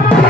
আচ্ছা ভাই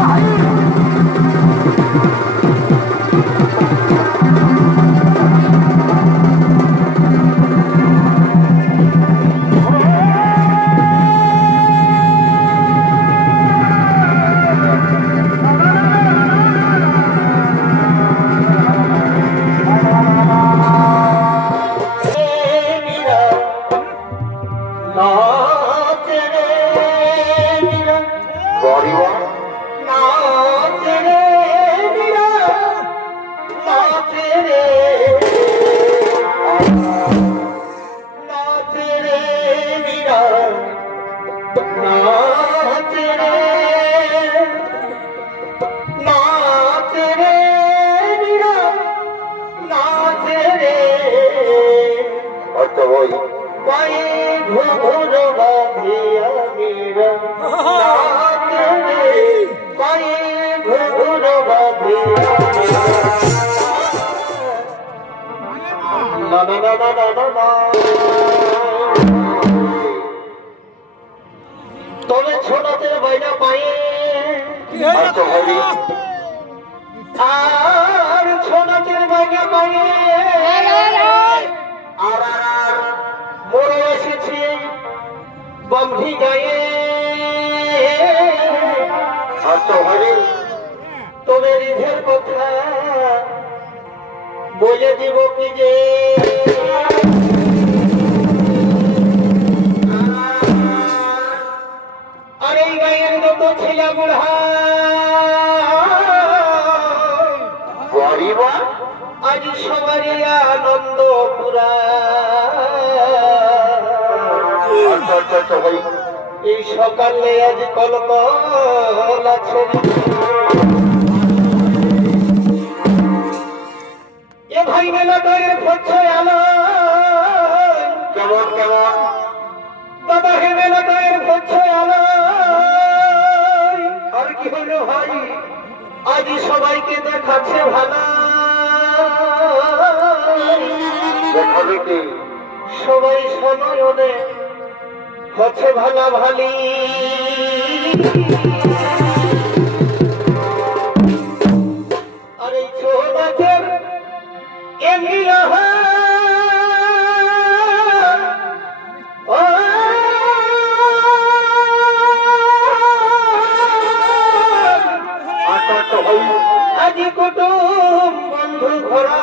পায়ে ঘুঘুর বাঁধিয়া মীরা নাচে রে পায়ে ঘুঘুর তবে ছোটাতে বাইনা পায়ে। আর ছোটাতে বাইনা পায়ে। আর আর মরে এসেছি বন্ধি গায়ে। ভাই তোদের ঈদের কথা বলে দিব কি যে? গায়ের যত ছেলে বুড়া। আজ সবারই আনন্দ পুরা। এই সকালে আজ কলকল আছে এ ভাই মেলা করে হচ্ছে আলো। কেমন কেমন? দাদা হে মেলা করে হচ্ছে আলো। আর কি হলো ভাই? আজ সবাইকে দেখাচ্ছে ভালো। সবাই সনয়নে হচ্ছে ভালা ভালি। আর এই চৌনাচের এমনি রাহা কুটুম বন্ধু ঘোরা।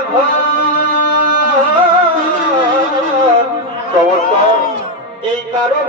ঘর এই কারও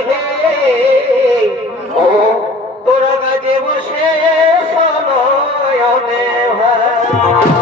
হে ও তোরা গাজে বসে সময়নে ভাব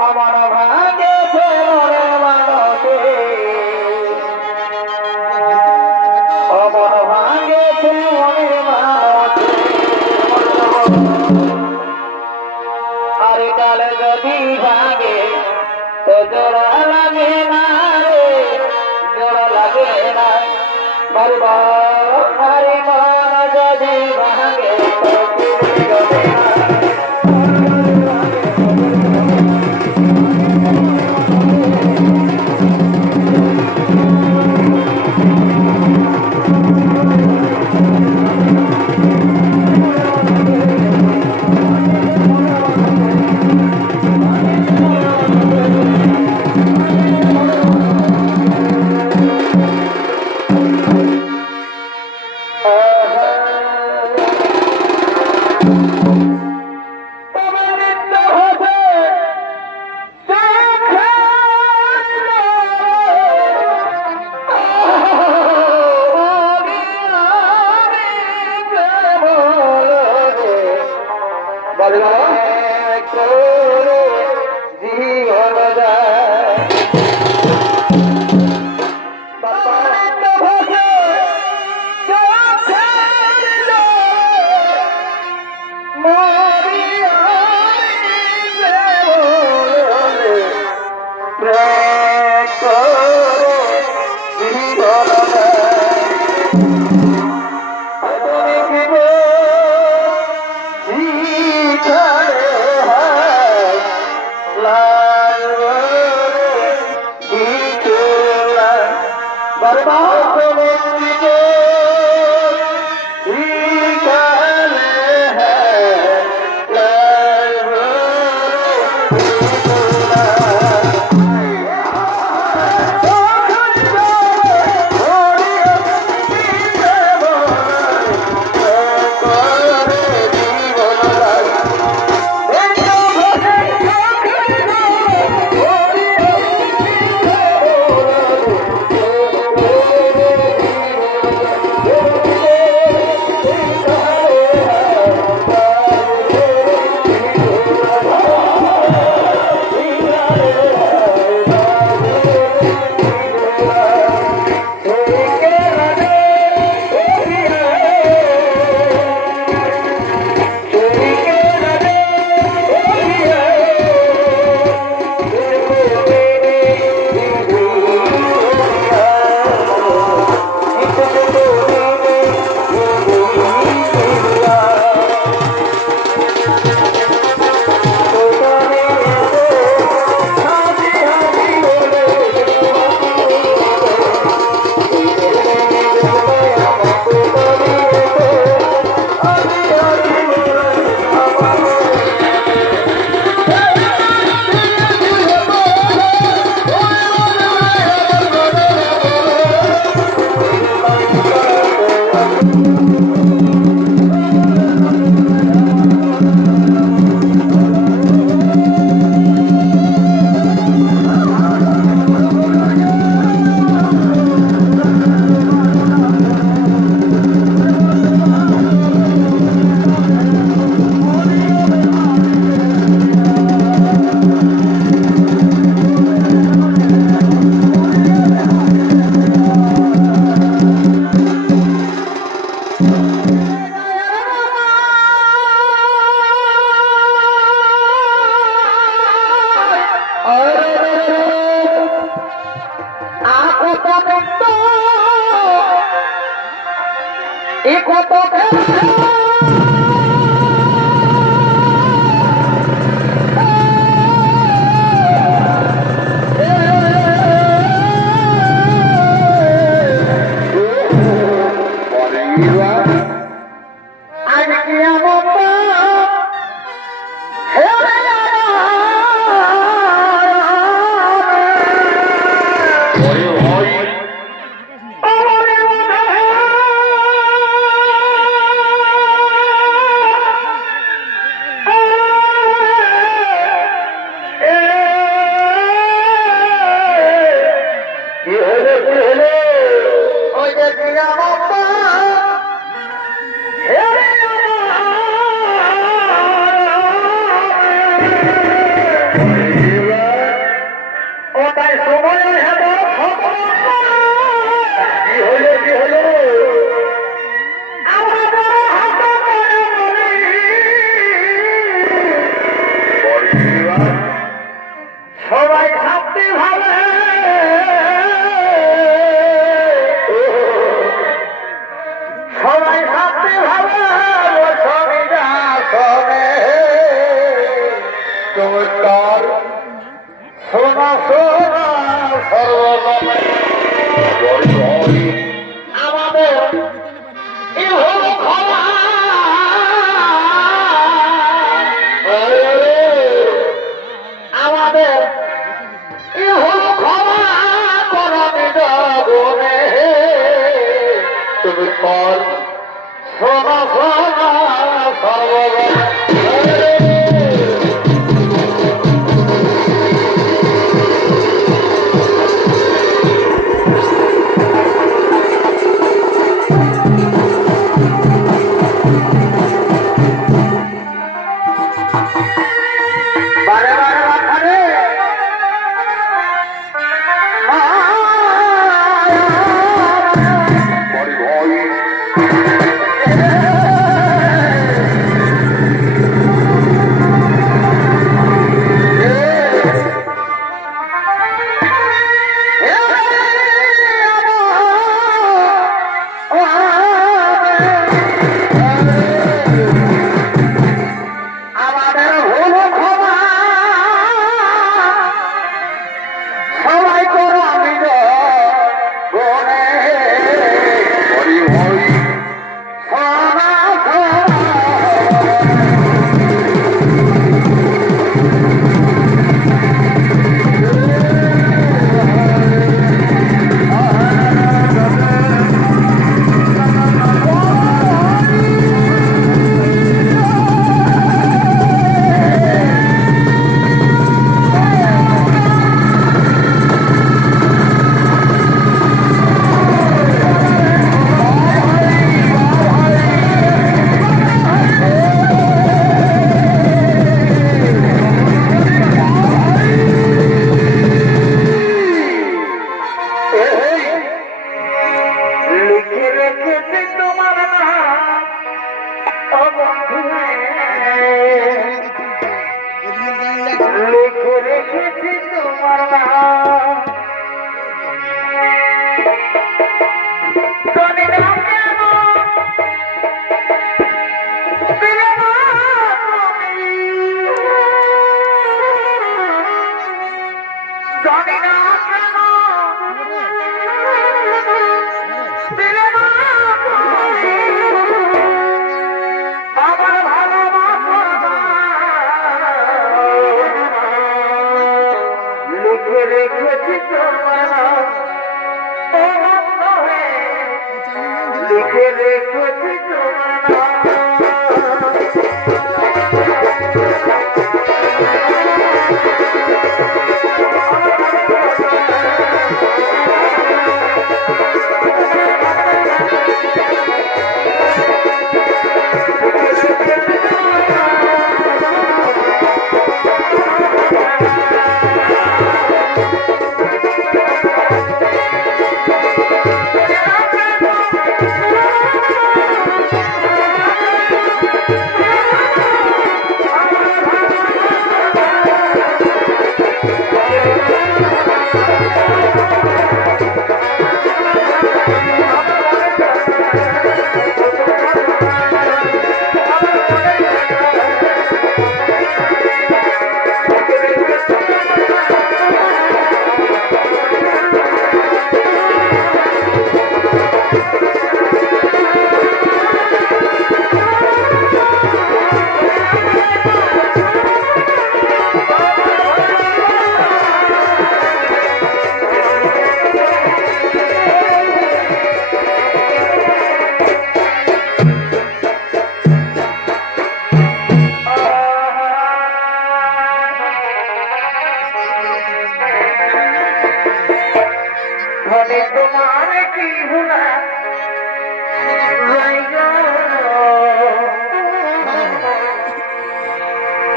আমার ভাগে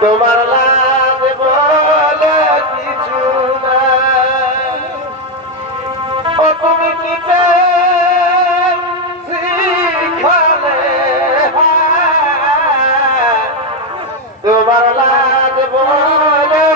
তোমার লাজ বলে কিছু নাই। ও তুমি কি তোমার লাজ বলে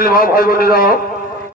নমস্কার নমস্কার সেই মা ভাই বোনেরা